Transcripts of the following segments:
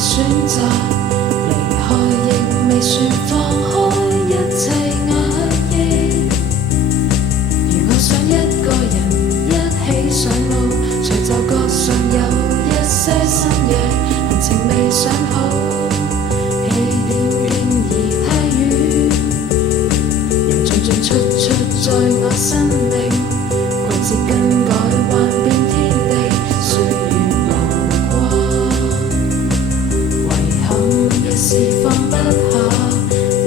選擇，離開亦未算放開一切壓抑。如我想一個人一起上路，隨就角上有一些新嘢，行程未想好，起點經已太遠，人進進出出在我生命，季節更改幻變天地，歲月流過，遺憾一時放不下，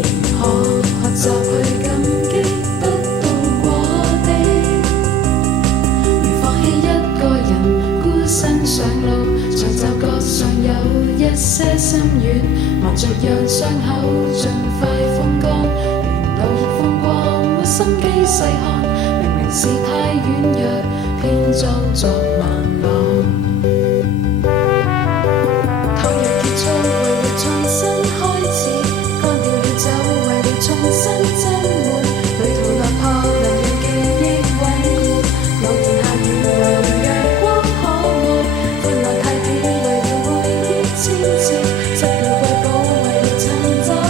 仍可學習去感激得到過的。如放棄一個人孤身上路，長袖角上有一些心軟，忙着讓傷口盡快風乾，沿路風光沒心機細看，明明是太軟弱，偏裝作慢浪。倘若結束為了重新開始，乾掉了酒為了重新斟滿，旅途落魄能讓記憶穩固，偶然下雨為了陽光可愛，歡樂太短為了回憶千次，失掉瑰寶為了尋找安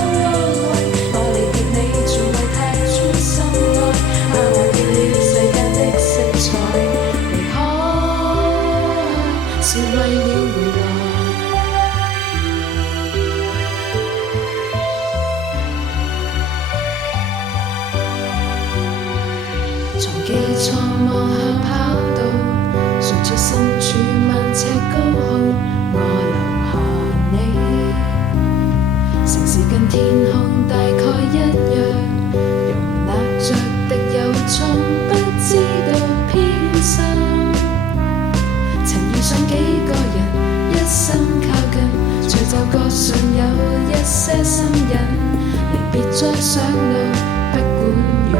慰，我離別你全為踢出心愛，忘掉了世間的色彩，離開是為了回來。從機艙望向跑道，純粹身處萬尺高號，我留下你。城市跟天空大概一樣，容納着敵友，從不知道偏心。曾遇上幾個人，一心靠近，隨就角上有一些心癮，離別再上路，不管遠